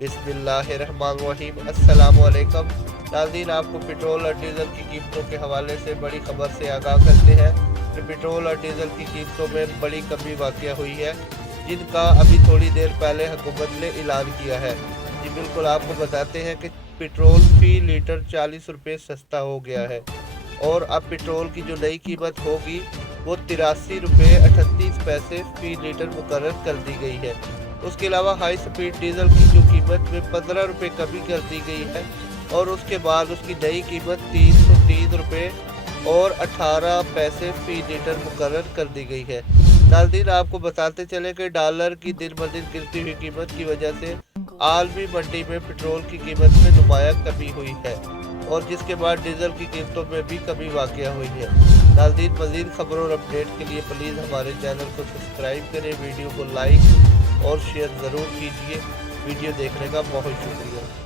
बिस्मिल्लाहिर्रहमानिर्रहीम। अस्सलाम वालेकुम नाज़रीन, आपको पेट्रोल और डीज़ल की कीमतों के हवाले से बड़ी खबर से आगाह करते हैं कि पेट्रोल और डीज़ल की कीमतों में बड़ी कमी वाक़या हुई है, जिनका अभी थोड़ी देर पहले हुकूमत ने ऐलान किया है। जी बिल्कुल, आपको बताते हैं कि पेट्रोल फ़ी लीटर 40 रुपये सस्ता हो गया है और अब पेट्रोल की जो नई कीमत होगी वो 83 रुपये 38 पैसे फ़ी लीटर मुकर्रर कर दी गई है। उसके अलावा हाई स्पीड डीजल की जो कीमत में 15 रुपये कमी कर दी गई है और उसके बाद उसकी नई कीमत 330 रुपये और 18 पैसे फ़ी लीटर मुकर्रर कर दी गई है। नाज़रीन, आपको बताते चले कि डॉलर की दिन ब दिन गिरती हुई कीमत की वजह से आलमी मंडी में पेट्रोल की कीमत में नुमाया कमी हुई है और जिसके बाद डीजल की कीमतों में भी कमी वाक़या हुई है। नाज़रीन, मज़ीद खबरों और अपडेट के लिए प्लीज़ हमारे चैनल को सब्सक्राइब करें, वीडियो को लाइक और शेयर ज़रूर कीजिए। वीडियो देखने का बहुत शुक्रिया।